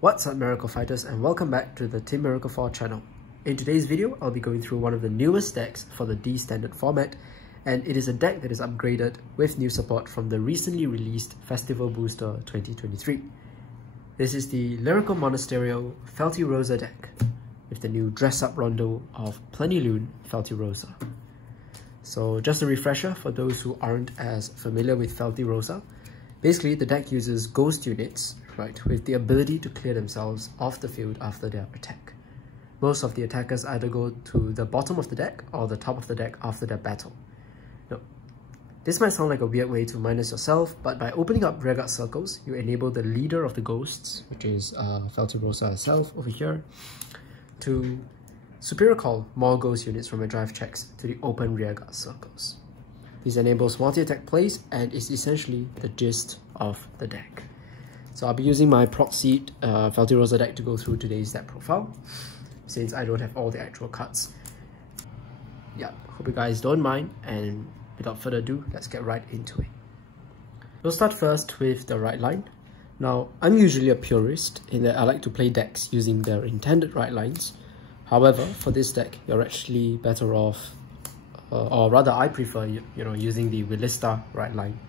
What's up Miracle Fighters, and welcome back to the Team Miracle 4 channel. In today's video, I'll be going through one of the newest decks for the D standard format, and it is a deck that is upgraded with new support from the recently released Festival Booster 2023. This is the Lyrical Monasterio Feltyrosa deck with the new DressUp Rondo of Plenilune Feltyrosa. So just a refresher for those who aren't as familiar with Feltyrosa. Basically, the deck uses ghost units, right, with the ability to clear themselves off the field after their attack. Most of the attackers either go to the bottom of the deck or the top of the deck after their battle. Now, this might sound like a weird way to minus yourself, but by opening up rearguard circles, you enable the leader of the ghosts, which is Feltyrosa herself over here, to superior call more ghost units from your drive checks to the open rearguard circles. This enables multi-attack plays and is essentially the gist of the deck. So I'll be using my proxied Feltyrosa deck to go through today's deck profile, since I don't have all the actual cards. Yeah, hope you guys don't mind, and without further ado, let's get right into it. We'll start first with the right line. Now, I'm usually a purist in that I like to play decks using their intended right lines. However, for this deck, you're actually better off, or rather I prefer, using the Willista right line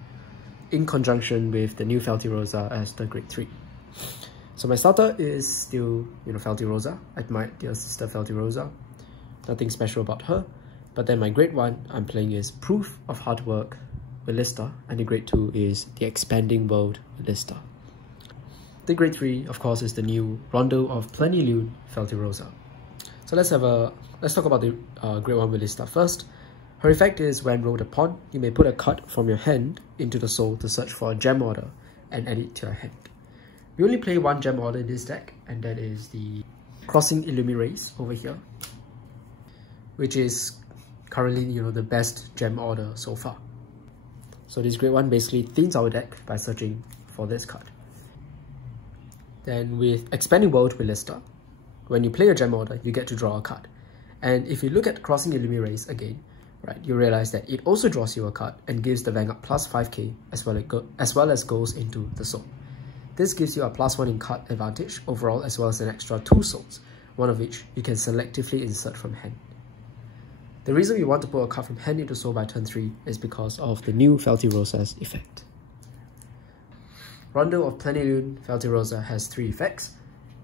in conjunction with the new Feltyrosa as the grade 3. So my starter is still, Feltyrosa, at my dear sister Feltyrosa. Nothing special about her. But then my grade 1 I'm playing is Proof of Hard Work Willista, and the grade 2 is the Expanding World Willista. The grade 3, of course, is the new Rondo of Plenilune Feltyrosa. So let's talk about the grade 1 Willista first. Her effect is when rolled upon, you may put a card from your hand into the soul to search for a gem order and add it to your hand. We only play one gem order in this deck, and that is the Crossing Illuminates over here, which is currently, the best gem order so far. So this grade 1 basically thins our deck by searching for this card. Then with Expanding World Willista, when you play a gem order, you get to draw a card. And if you look at Crossing Illuminates again, right, you realize that it also draws you a card and gives the Vanguard plus 5k as well as goes into the soul. This gives you a +1 in card advantage overall, as well as an extra 2 souls, one of which you can selectively insert from hand. The reason we want to put a card from hand into soul by turn 3 is because of the new Feltyrosa's effect. Rondo of Plenilune Feltyrosa has 3 effects.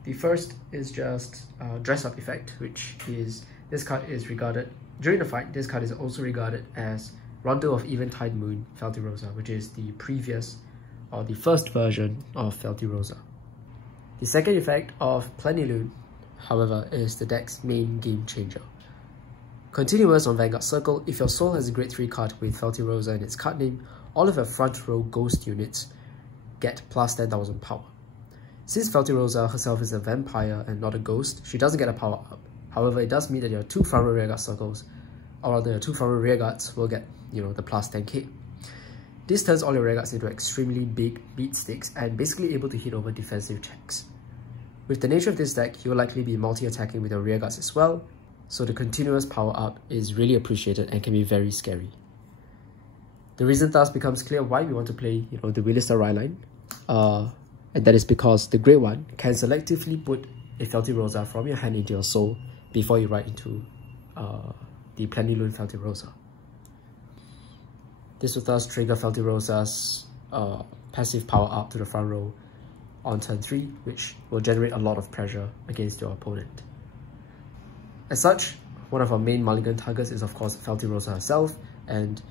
The first is just DressUp effect, which is, this card is regarded, during the fight, this card is also regarded as Rondo of Eventide Moon Feltyrosa, which is the previous, or the first version of Feltyrosa. The second effect of Plenilune, however, is the deck's main game changer. Continuous on Vanguard Circle, if your soul has a grade 3 card with Feltyrosa in its card name, all of your front row ghost units get plus 10,000 power. Since Feltyrosa herself is a vampire and not a ghost, she doesn't get a power up. However, it does mean that your 2 front row rearguard circles, or rather your 2 front row rearguards, will get, the plus 10k. This turns all your rearguards into extremely big beat sticks and basically able to hit over defensive checks. With the nature of this deck, you will likely be multi-attacking with your rearguards as well, so the continuous power up is really appreciated and can be very scary. The reason thus becomes clear why we want to play, the Willista right line, and that is because the grade 1 can selectively put a Feltyrosa from your hand into your soul before you ride into the Plenilune Feltyrosa. This will thus trigger Feltyrosa's passive power up to the front row on turn 3, which will generate a lot of pressure against your opponent. As such, one of our main mulligan targets is of course Feltyrosa herself, and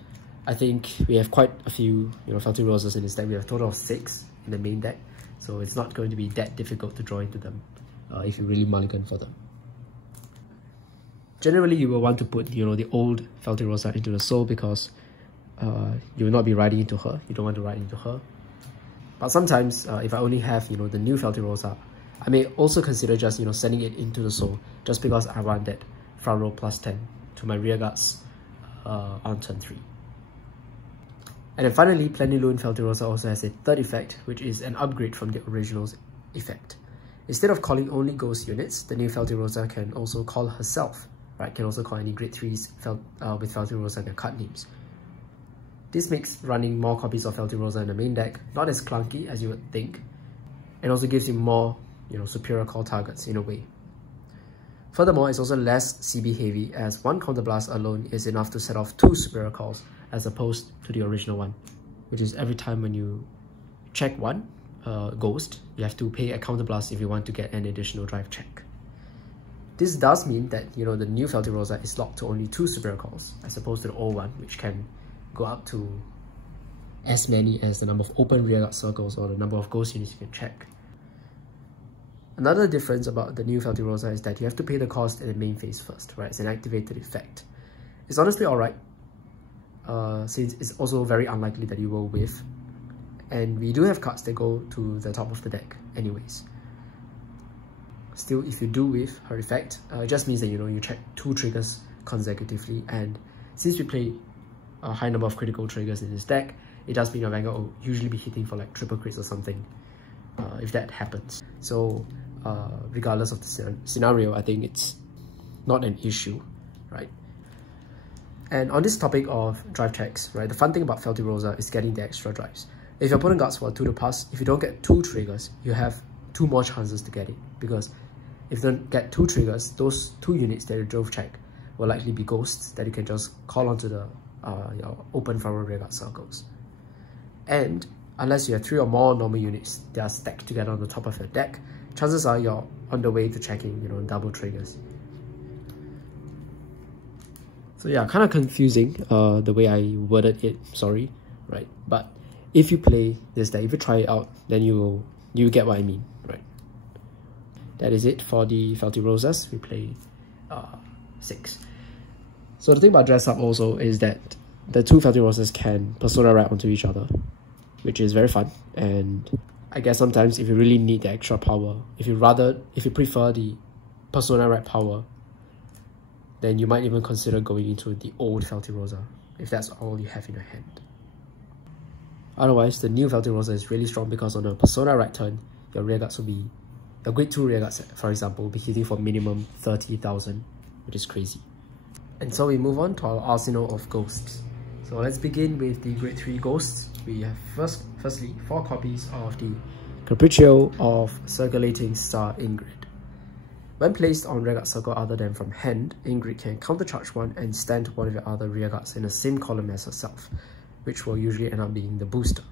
I think we have quite a few Feltyrosas in this deck. We have a total of 6 in the main deck, so it's not going to be that difficult to draw into them if you really mulligan for them. Generally, you will want to put the old Feltyrosa into the soul because you will not be riding into her. You don't want to ride into her. But sometimes, if I only have the new Feltyrosa, I may also consider just sending it into the soul, just because I want that front row plus 10 to my rearguards on turn 3. And then finally, Plenilune Feltyrosa also has a third effect, which is an upgrade from the original's effect. Instead of calling only ghost units, the new Feltyrosa can also call herself, right? Can also call any grade 3s with Feltyrosa in their card names. This makes running more copies of Feltyrosa in the main deck not as clunky as you would think, and also gives you more superior call targets in a way. Furthermore, it's also less CB heavy, as one counterblast alone is enough to set off 2 superior calls as opposed to the original one, which is every time when you check one ghost, you have to pay a counterblast if you want to get an additional drive check. This does mean that the new Feltyrosa is locked to only 2 superior calls as opposed to the old one, which can go up to as many as the number of open rearguard circles or the number of ghost units you can check. Another difference about the new Feltyrosa is that you have to pay the cost in the main phase first, right? It's an activated effect. It's honestly alright, since it's also very unlikely that you will whiff, and we do have cards that go to the top of the deck anyways. Still, if you do whiff her effect, it just means that you check 2 triggers consecutively, and since we play a high number of critical triggers in this deck, it does mean your Vanguard will usually be hitting for like triple crits or something if that happens. So regardless of the scenario, I think it's not an issue, right? And on this topic of drive checks, right, the fun thing about Feltyrosa is getting the extra drives. If your opponent guards for 2 to pass, if you don't get 2 triggers, you have 2 more chances to get it, because if you don't get 2 triggers, those 2 units that you drove check will likely be ghosts that you can just call onto the your open front rearguard circles. And unless you have 3 or more normal units that are stacked together on the top of your deck, chances are you're on the way to checking, double triggers. So yeah, kind of confusing the way I worded it, sorry, right? But if you play this deck, if you try it out, then you get what I mean, right? That is it for the Feltyrosas. We play 6. So the thing about DressUp also is that the 2 Feltyrosas can persona wrap onto each other, which is very fun. And I guess sometimes if you really need the extra power, if you prefer the persona wrap power, then you might even consider going into the old Feltyrosa if that's all you have in your hand. Otherwise, the new Feltyrosa is really strong because on a persona wrap turn, your rearguards will be, your grade 2 rearguards, for example, will be hitting for minimum 30,000, which is crazy. And so we move on to our arsenal of ghosts. So let's begin with the grade 3 ghosts. We have firstly 4 copies of the Capriccio of Circulating Star Ingrid. When placed on rearguard circle other than from hand, Ingrid can countercharge one and stand one of your other rearguards in the same column as herself, which will usually end up being the booster.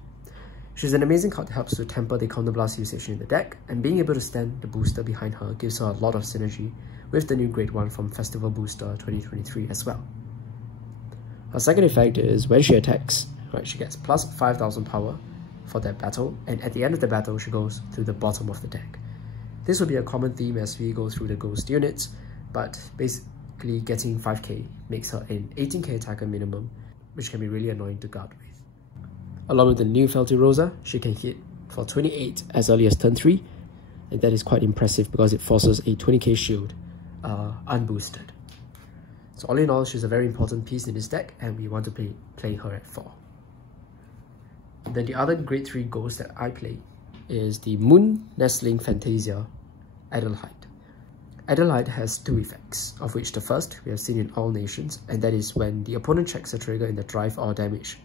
She's an amazing card that helps to temper the counterblast usage in the deck, and being able to stand the booster behind her gives her a lot of synergy with the new grade 1 from Festival Booster 2023 as well. Her second effect is when she attacks, right, she gets plus 5,000 power for that battle, and at the end of the battle she goes to the bottom of the deck. This will be a common theme as we go through the ghost units, but basically getting 5k makes her an 18k attacker minimum, which can be really annoying to guard with. Along with the new Feltyrosa, she can hit for 28 as early as turn 3, and that is quite impressive because it forces a 20k shield unboosted. So all in all, she's a very important piece in this deck, and we want to play her at 4. Then the other grade 3 ghost that I play is the Moon Nestling Fantasia Adelaide. Adelaide has 2 effects, of which the first we have seen in all nations, and that is when the opponent checks a trigger in the drive or damage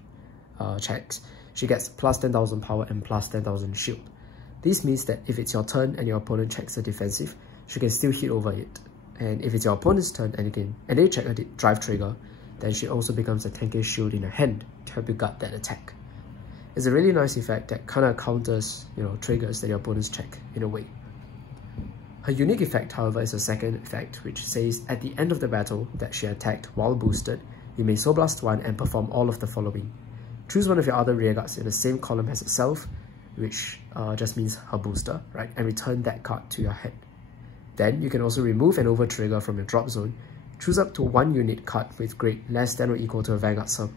checks, she gets plus 10,000 power and plus 10,000 shield. This means that if it's your turn and your opponent checks a defensive, she can still hit over it. And if it's your opponent's turn and they check a drive trigger, then she also becomes a 10k shield in her hand to help you guard that attack. It's a really nice effect that kind of counters, triggers that your opponents check in a way. Her unique effect, however, is a second effect, which says at the end of the battle that she attacked while boosted, you may Soul Blast 1 and perform all of the following. Choose one of your other rearguards in the same column as itself, which just means her booster, right? And return that card to your hand. Then you can also remove an over trigger from your drop zone. Choose up to 1 unit card with grade less than or equal to a Vanguard circle,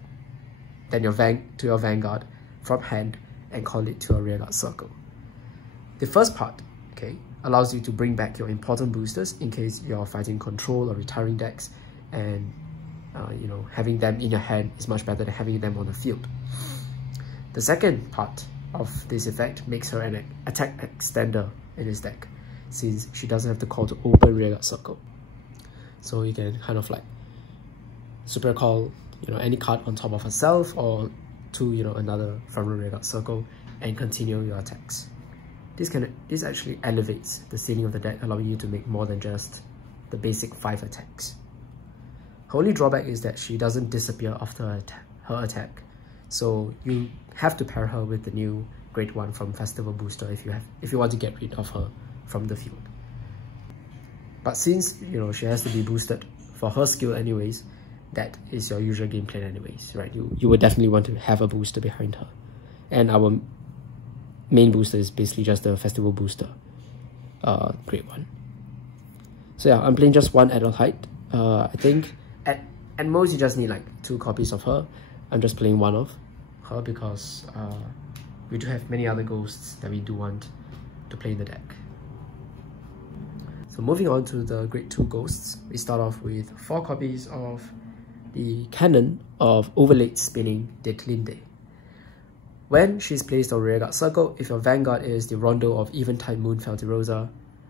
then your Vanguard from hand and call it to a rearguard circle. The first part, okay, allows you to bring back your important boosters in case you're fighting control or retiring decks, and having them in your hand is much better than having them on the field. The second part of this effect makes her an attack extender in this deck, since she doesn't have to call to open rearguard circle. So you can kind of like super call any card on top of herself or to another front row rearguard circle and continue your attacks. this actually elevates the ceiling of the deck, allowing you to make more than just the basic 5 attacks. Her only drawback is that she doesn't disappear after her attack, so you have to pair her with the new Grade 1 from Festival Booster if you want to get rid of her from the field. But since she has to be boosted for her skill anyways, that is your usual game plan anyways, right? You would definitely want to have a booster behind her. And our main booster is basically just the Festival Booster, Grade 1. So yeah, I'm playing just one adult height. I think at most you just need like 2 copies of her. I'm just playing one of her because we do have many other ghosts that we do want to play in the deck. So moving on to the Grade 2 ghosts, we start off with 4 copies of the Cannon of Overlaid Spinning Detlinde. When she's placed on rearguard circle, if your Vanguard is the Rondo of Eventide Moon Feltyrosa,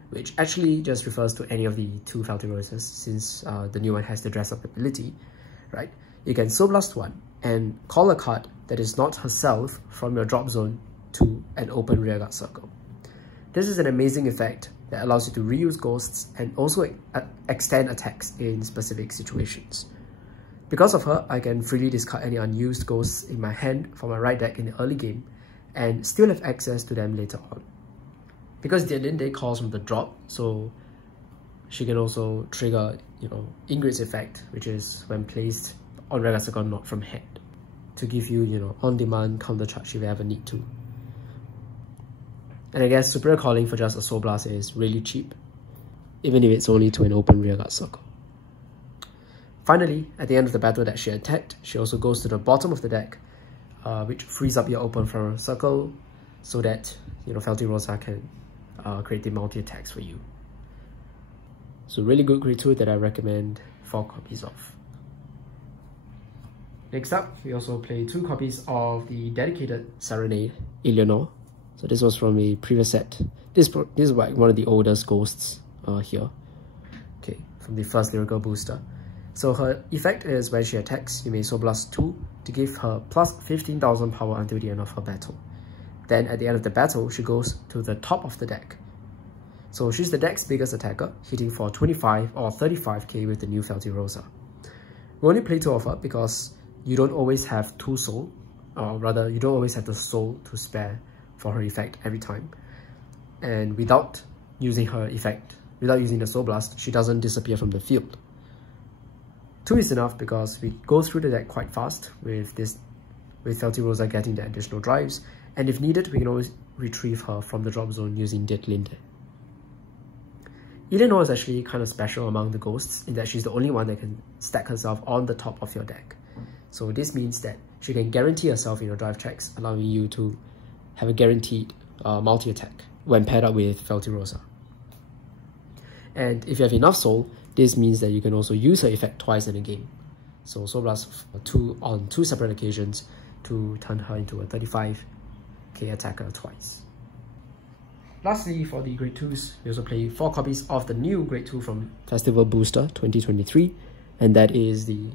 which actually just refers to any of the 2 Feltyrosas since the new one has the DressUp ability, right? You can Soul Blast 1 and call a card that is not herself from your drop zone to an open rearguard circle. This is an amazing effect that allows you to reuse ghosts and also extend attacks in specific situations. Because of her, I can freely discard any unused ghosts in my hand from my right deck in the early game and still have access to them later on. Because Detlinde calls from the drop, so she can also trigger, Ingrid's effect, which is when placed on regular circle, not from hand, to give you, on-demand counter charge if you ever need to. And I guess Superior Calling for just a Soul Blast is really cheap, even if it's only to an open rearguard circle. Finally, at the end of the battle that she attacked, she also goes to the bottom of the deck, which frees up your open from a circle so that, Feltyrosa can create the multi-attacks for you. So really good Grade 2 that I recommend 4 copies of. Next up, we also play 2 copies of the dedicated Serenade, Eleanor. So this was from a previous set. This is like one of the oldest ghosts here. Okay, from the first Lyrical Booster. So her effect is when she attacks, you may Soul Blast 2 to give her plus 15,000 power until the end of her battle. Then at the end of the battle, she goes to the top of the deck. So she's the deck's biggest attacker, hitting for 25 or 35k with the new Feltyrosa. We only play 2 of her because you don't always have 2 soul, or rather you don't always have the soul to spare for her effect every time. And without using her effect, without using the Soul Blast, she doesn't disappear from the field. 2 is enough because we go through the deck quite fast with Feltyrosa getting the additional drives, and if needed, we can always retrieve her from the drop zone using Detlinde. Eleanor is actually kind of special among the ghosts in that she's the only one that can stack herself on the top of your deck. So this means that she can guarantee herself in your drive checks, allowing you to have a guaranteed multi-attack when paired up with Feltyrosa. And if you have enough soul, this means that you can also use her effect twice in a game. So Soul Blast 2 on 2 separate occasions to turn her into a 35k attacker twice. Lastly, for the Grade 2s, we also play 4 copies of the new Grade 2 from Festival Booster 2023, and that is the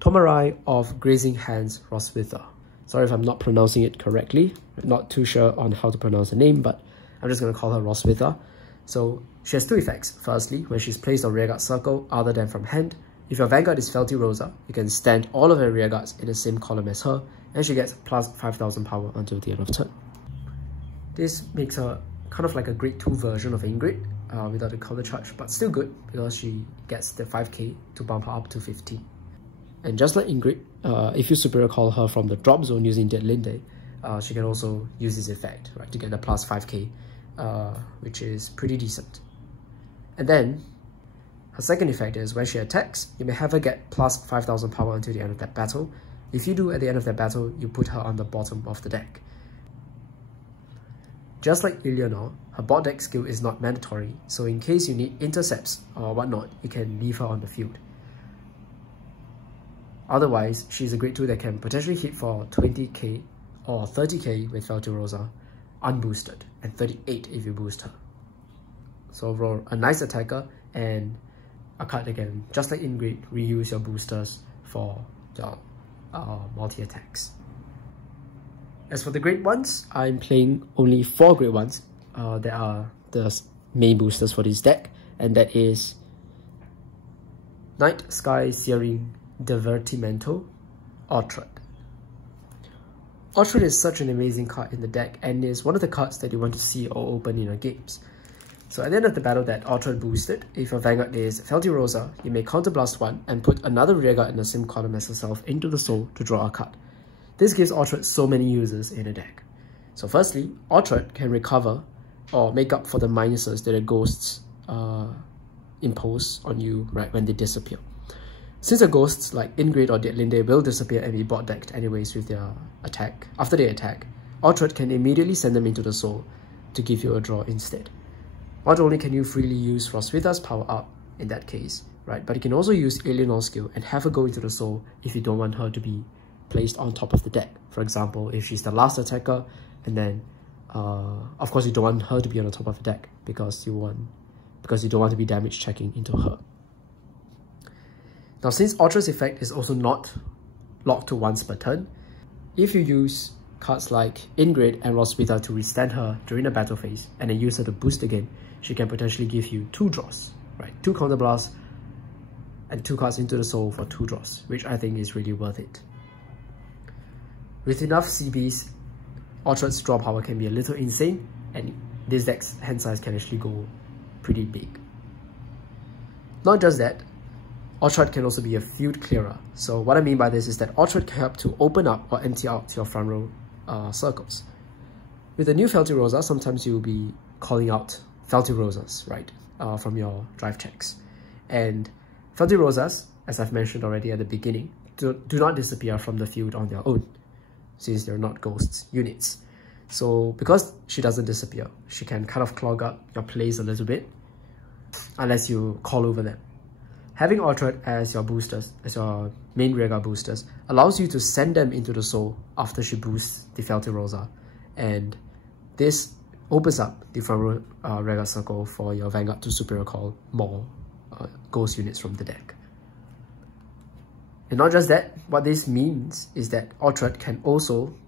Tomarai of Grazing Hands Roswitha. Sorry if I'm not pronouncing it correctly. I'm not too sure on how to pronounce the name, but I'm just going to call her Roswitha. So she has 2 effects. Firstly, when she's placed on rearguard circle other than from hand, if your Vanguard is Feltyrosa, you can stand all of her rearguards in the same column as her, and she gets plus 5,000 power until the end of turn. This makes her kind of like a Grade 2 version of Ingrid, without the counter charge, but still good because she gets the 5k to bump her up to 15. And just like Ingrid, if you Superior Call her from the drop zone using Detlinde, she can also use this effect, right, to get the plus 5k, which is pretty decent. And then, her second effect is when she attacks, you may have her get plus 5,000 power until the end of that battle. If you do at the end of that battle, you put her on the bottom of the deck. Just like Eleanor, her bot deck skill is not mandatory, so in case you need intercepts or whatnot, you can leave her on the field. Otherwise, she's a Grade 2 that can potentially hit for 20k or 30k with Feltyrosa, unboosted, and 38 if you boost her. So overall, a nice attacker and a card that can, just like Ingrid, reuse your boosters for your multi-attacks. As for the Grade 1s, I'm playing only 4 Grade 1s there are the main boosters for this deck, and that is Night Sky Searing Divertimento Orchard. Orchard is such an amazing card in the deck and is one of the cards that you want to see or open in your games. So at the end of the battle that Orchard boosted, if your Vanguard is Feltyrosa, you may counterblast one and put another rearguard in the same column as yourself into the soul to draw a card. This gives Orchard so many uses in a deck. So firstly, Orchard can recover or make up for the minuses that the ghosts impose on you right when they disappear. Since the ghosts like Ingrate or Deadlinde will disappear and be bot decked anyways with their attack, after they attack, Orchard can immediately send them into the soul to give you a draw instead. Not only can you freely use Roswitha's power up in that case, right, but you can also use Alienor skill and have her go into the soul if you don't want her to be placed on top of the deck. For example, if she's the last attacker, and then of course you don't want her to be on the top of the deck because you don't want to be damage checking into her. Now, since Orchard's effect is also not locked to once per turn, if you use cards like Ingrate and Roswitha to withstand her during the battle phase and then use her to boost again, she can potentially give you 2 draws, right? 2 counterblasts and 2 cards into the soul for 2 draws, which I think is really worth it. With enough CBs, Orchard's draw power can be a little insane, and this deck's hand size can actually go pretty big. Not just that, Orchard can also be a field clearer. So what I mean by this is that Orchard can help to open up or empty out your front row circles. With the new Feltyrosa, sometimes you'll be calling out Feltyrosas, right, from your drive checks. And Feltyrosas, as I've mentioned already at the beginning, do not disappear from the field on their own, since they're not ghosts units. So because she doesn't disappear, she can kind of clog up your plays a little bit, unless you call over them. Having Orchard as your boosters, as your main rearguard boosters, allows you to send them into the soul after she boosts the Feltyrosa, and this opens up the front row rearguard circle for your Vanguard to superior call more ghost units from the deck. And not just that, what this means is that Orchard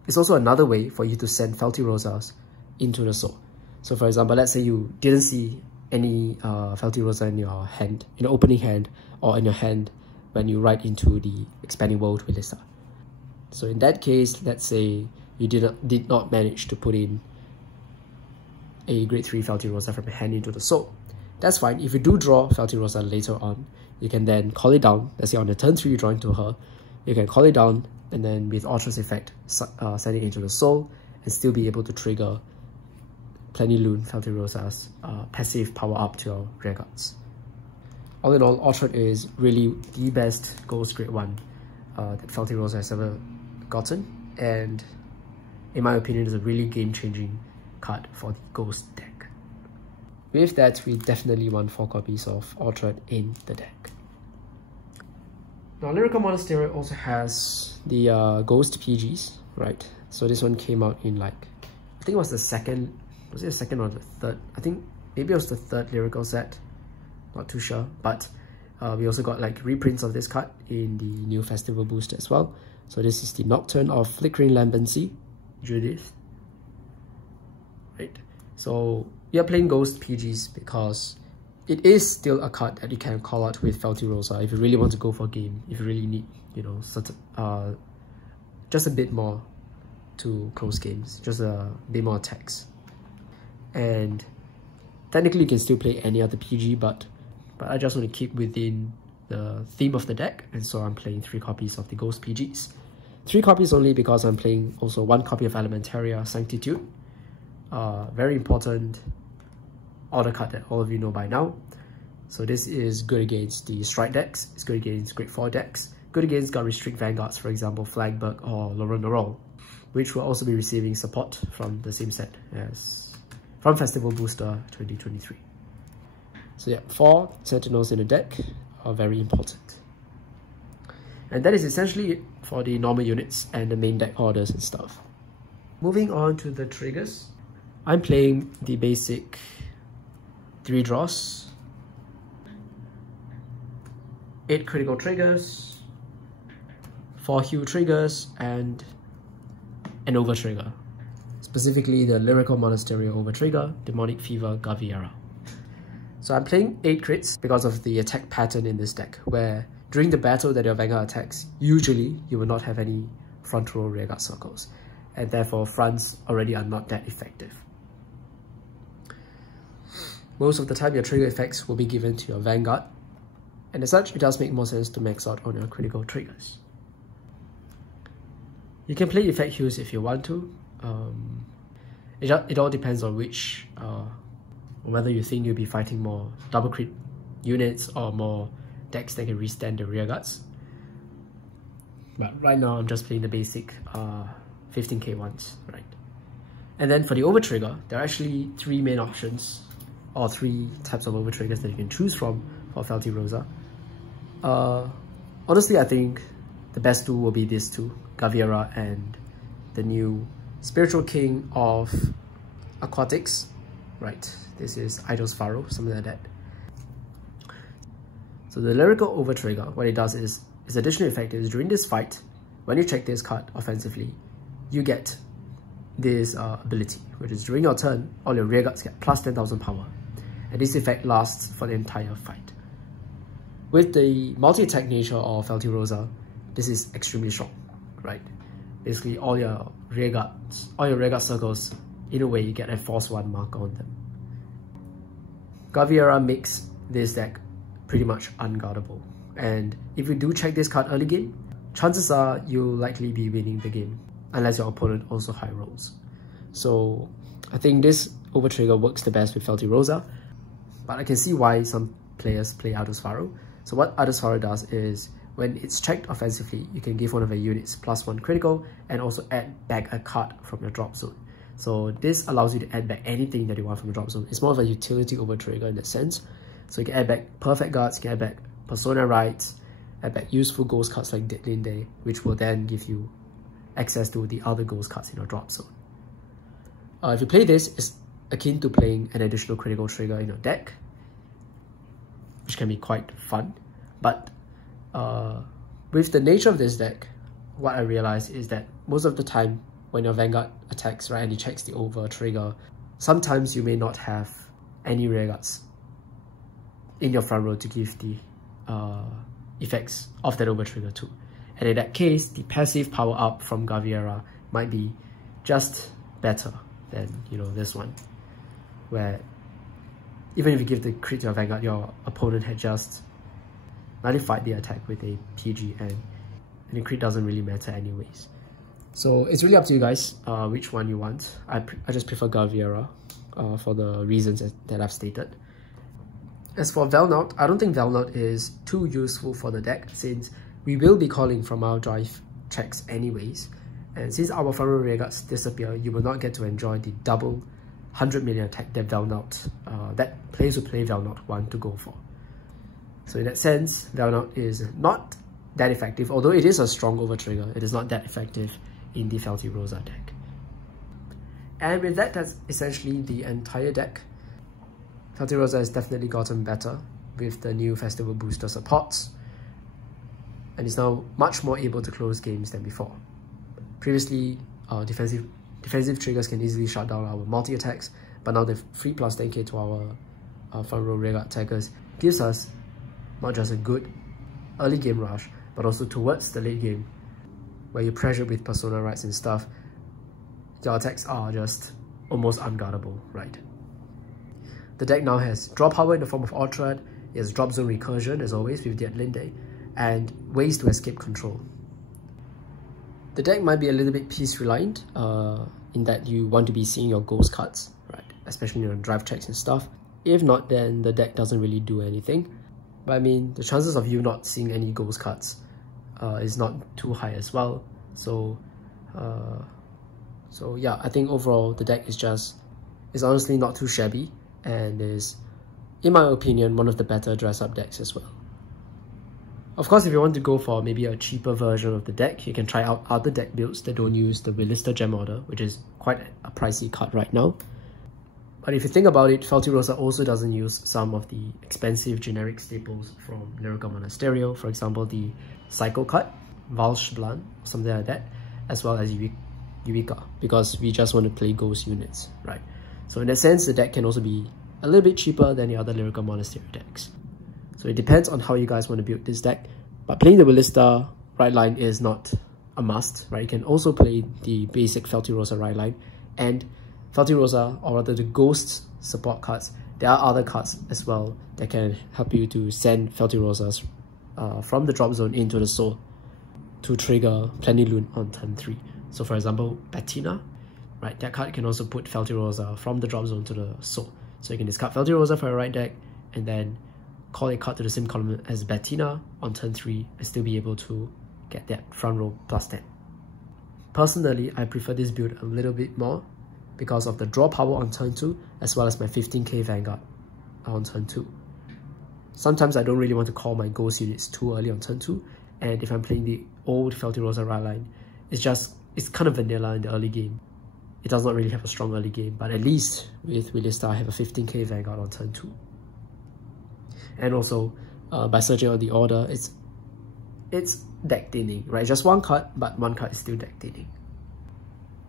is also another way for you to send Feltyrosas into the soul. So for example, let's say you didn't see any Feltyrosa in your hand, in your opening hand, or in your hand when you ride into the Expanding World with Lisa. So in that case, let's say you did not manage to put in a grade 3 Feltyrosa from your hand into the soul. That's fine. If you do draw Feltyrosa later on, you can then call it down. Let's say on the turn 3 you draw into her, you can call it down and then with Orchard's effect, send it into the soul and still be able to trigger Plenilune Feltyrosa's passive power up to your rearguards. All in all, Orchard is really the best Ghost Grade 1 that Feltyrosa has ever gotten, and in my opinion is a really game-changing card for the Ghost deck. With that, we definitely want 4 copies of Orchard in the deck. Now, Lyrical Monasterio also has the Ghost PGs, right? So this one came out in like, I think it was the second, was it the second or the third? I think maybe it was the third Lyrical set, not too sure. But we also got like reprints of this card in the new Festival boost as well. So this is the Nocturne of Flickering Lambency, Judith. Right, so we are playing Ghost PGs because it is still a card that you can call out with Feltyrosa if you really want to go for a game, if you really need, you know, just a bit more to close games, just a bit more attacks. And technically you can still play any other PG, but I just want to keep within the theme of the deck, and so I'm playing 3 copies of the Ghost PGs. 3 copies only because I'm playing also 1 copy of Elementaria Sanctitude. Very important order card that all of you know by now. So this is good against the Strike decks, it's good against Grade 4 decks, good against Got Restrict Vanguards, for example Flagberg or Rondo, which will also be receiving support from the same set as from Festival Booster 2023. So yeah, 4 Sentinels in the deck are very important. And that is essentially it for the normal units and the main deck orders and stuff. Moving on to the triggers, I'm playing the basic 3 draws, 8 critical triggers, 4 heal triggers, and an over trigger. specifically the Lyrical Monasterio Overtrigger, Demonic Fever, Gaviera. So I'm playing 8 crits because of the attack pattern in this deck, where during the battle that your Vanguard attacks, usually you will not have any front row rearguard circles, and therefore fronts already are not that effective. Most of the time your trigger effects will be given to your Vanguard, and as such it does make more sense to max out on your critical triggers. You can play effect heals if you want to. It all depends on which, whether you think you'll be fighting more double crit units or more decks that can restand the rearguards. But right now I'm just playing the basic 15k ones, right? And then for the overtrigger, there are actually 3 main options, or 3 types of overtriggers that you can choose from for Feltyrosa. Honestly, I think the best 2 will be these 2, Gaviera and the new Spiritual King of Aquatics, right? This is Idol's Pharaoh, something like that. So the Lyrical Overtrigger, what it does is, its additional effect is during this fight, when you check this card offensively, you get this ability, which is during your turn, all your rearguards get plus 10,000 power. And this effect lasts for the entire fight. With the multi-attack nature of Feltyrosa, this is extremely strong, right? Basically all your rearguard circles, in a way you get a force 1 marker on them. Gaviera makes this deck pretty much unguardable, and if you do check this card early game, chances are you'll likely be winning the game, unless your opponent also high rolls. So I think this overtrigger works the best with Feltyrosa, but I can see why some players play Idol's Pharaoh. So what Idol's Pharaoh does is, when it's checked offensively, you can give one of your units +1 critical and also add back a card from your drop zone. So this allows you to add back anything that you want from the drop zone. It's more of a utility overtrigger in that sense. So you can add back Perfect Guards, you can add back Persona Rights, add back useful ghost cards like Deadline Day, which will then give you access to the other ghost cards in your drop zone. If you play this, it's akin to playing an additional critical trigger in your deck, which can be quite fun. But with the nature of this deck, what I realized is that most of the time when your Vanguard attacks, right, and he checks the over trigger, sometimes you may not have any rearguards in your front row to give the effects of that over trigger too. And in that case, the passive power up from Gaviera might be just better than, you know, this one, where even if you give the crit to your Vanguard, your opponent had just nullified the attack with a PG, and the crit doesn't really matter anyways. So it's really up to you guys which one you want. I just prefer Gaviera for the reasons that I've stated. As for Velnaut, I don't think Velnaut is too useful for the deck, since we will be calling from our drive checks anyways, and since our front row rearguards disappear, you will not get to enjoy the double 100 million attack that Velnaut, that players who play Velnaut want to go for. So in that sense, Velnaut is not that effective, although it is a strong overtrigger. It is not that effective in the Feltyrosa deck. And with that, that's essentially the entire deck. Feltyrosa has definitely gotten better with the new festival booster supports, and is now much more able to close games than before. Previously, defensive triggers can easily shut down our multi-attacks, but now the free plus 10k to our front row rearguard attackers gives us not just a good early game rush, but also towards the late game, where you pressure with Persona Rights and stuff, your attacks are just almost unguardable, right? The deck now has draw power in the form of Orchard, it has drop zone recursion as always with Deadline Day, and ways to escape control. The deck might be a little bit piece reliant in that you want to be seeing your ghost cards, right? Especially in your drive checks and stuff. If not, then the deck doesn't really do anything. But I mean, the chances of you not seeing any ghost cards is not too high as well. So yeah, I think overall the deck is honestly not too shabby, and is, in my opinion, one of the better dress-up decks as well. Of course, if you want to go for maybe a cheaper version of the deck, you can try out other deck builds that don't use the Willister Gem Order, which is quite a pricey card right now. But if you think about it, Feltyrosa also doesn't use some of the expensive generic staples from Lyrical Monasterio, for example, the Cycle card, Valsh Blanc, something like that, as well as Eureka, because we just want to play ghost units, right? So in that sense, the deck can also be a little bit cheaper than the other Lyrical Monasterio decks. So it depends on how you guys want to build this deck, but playing the Ballista right line is not a must, right? You can also play the basic Feltyrosa right line, and Feltyrosa, or rather the ghost support cards, there are other cards as well that can help you to send Feltyrosas from the drop zone into the soul to trigger Plenilune on turn 3. So for example, Bettina, right? That card can also put Feltyrosa from the drop zone to the soul. So you can discard Feltyrosa for your right deck and then call a card to the sim column as Bettina on turn 3 and still be able to get that front row +10. Personally, I prefer this build a little bit more because of the draw power on turn 2 as well as my 15k Vanguard on turn 2. Sometimes I don't really want to call my ghost units too early on turn 2, and if I'm playing the old Feltyrosa right line, it's kind of vanilla in the early game. It does not really have a strong early game, but at least with Ballista I have a 15k Vanguard on turn 2. And also, by searching on the order, it's deck thinning, right? Just one card, but one card is still deck thinning.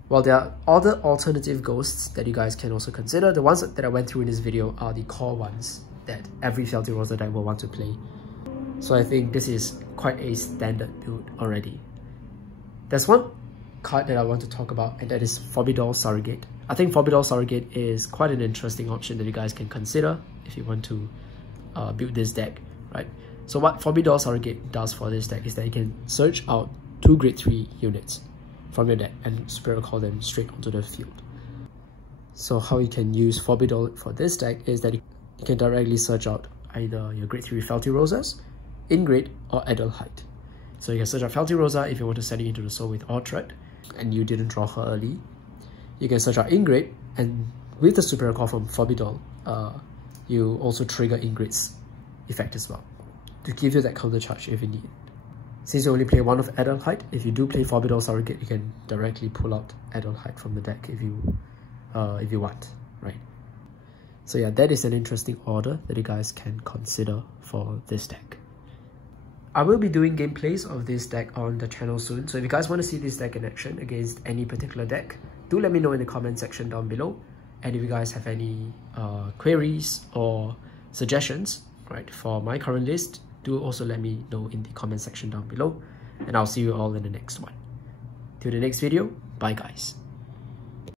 While there are other alternative ghosts that you guys can also consider, the ones that I went through in this video are the core ones that every Feltyrosa deck will want to play. So I think this is quite a standard build already. There's one card that I want to talk about, and that is Forbidor Surrogate. I think Forbidor Surrogate is quite an interesting option that you guys can consider if you want to build this deck, right? So what Forbidor Surrogate does for this deck is that you can search out 2 grade 3 units from your deck and Spirit Call them straight onto the field. So how you can use Forbidor for this deck is that you can directly search out either your grade 3 Feltyrosas, Ingrate, or Adelheid. So you can search out Feltyrosa if you want to send it into the soul with Ortred and you didn't draw her early. You can search out Ingrate, and with the Superior Call from Forbidor, you also trigger Ingrate's effect as well to give you that counter charge if you need. Since you only play one of Adelheid, if you do play Forbidor Surrogate, you can directly pull out Adelheid from the deck if you want, right? So yeah, that is an interesting order that you guys can consider for this deck. I will be doing gameplays of this deck on the channel soon, so if you guys want to see this deck in action against any particular deck, do let me know in the comment section down below. And if you guys have any queries or suggestions, right, for my current list, do also let me know in the comment section down below, and I'll see you all in the next one. Till the next video, bye guys.